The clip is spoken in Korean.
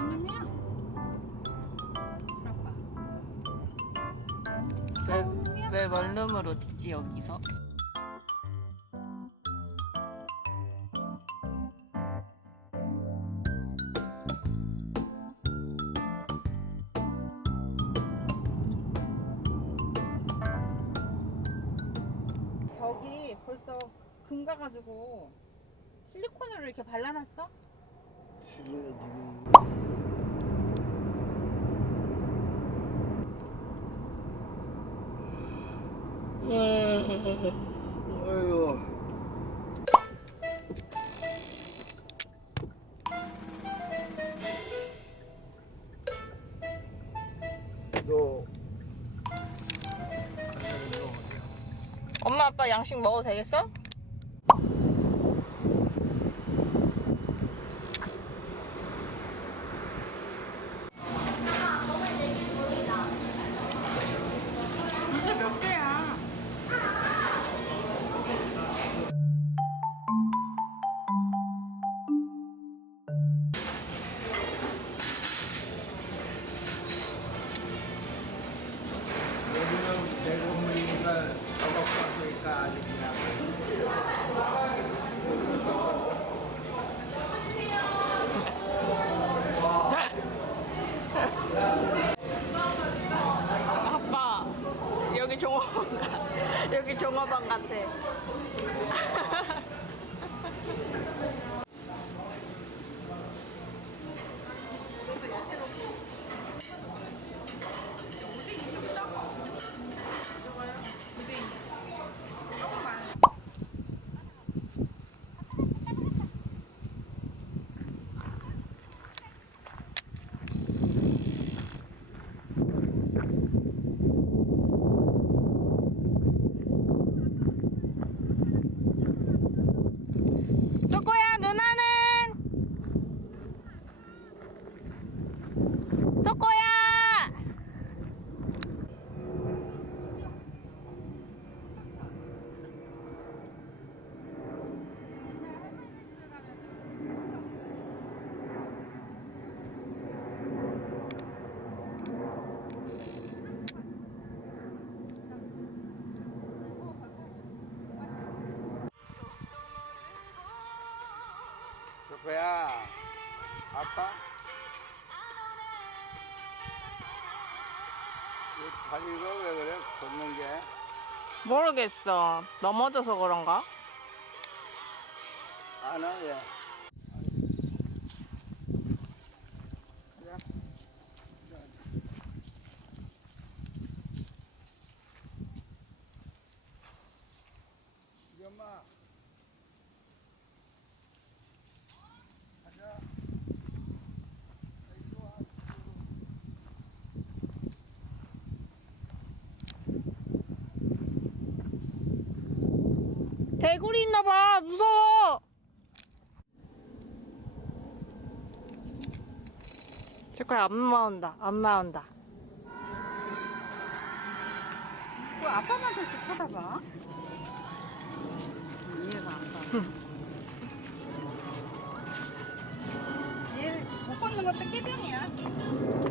놈이야? 아빠. 왜 원룸으로 짓지 여기서? 벽이 벌써 금 가가지고 실리콘으로 이렇게 발라놨어? 지금 어휴. 너 엄마 아빠 양식 먹어도 되겠어? 진짜 몇 개야? 여기는 대구물이니까 저거까지니까 아주 그냥 아빠 여기 종업원 여기 종업원 같아. 쪼꼬야 누나는? 쪼꼬야! 저거야 아빠 이 다리가 왜 그래 걷는 게 모르겠어. 넘어져서 그런가? 안 하네. 엄마 가자. 개구리 있나봐. 무서워. 쪼꼬야 엄마 온다. 엄마 온다. 왜 아빠만 저렇게 쳐다봐? 이해가 안 가. 얘 못 걷는 것도 깨병이야.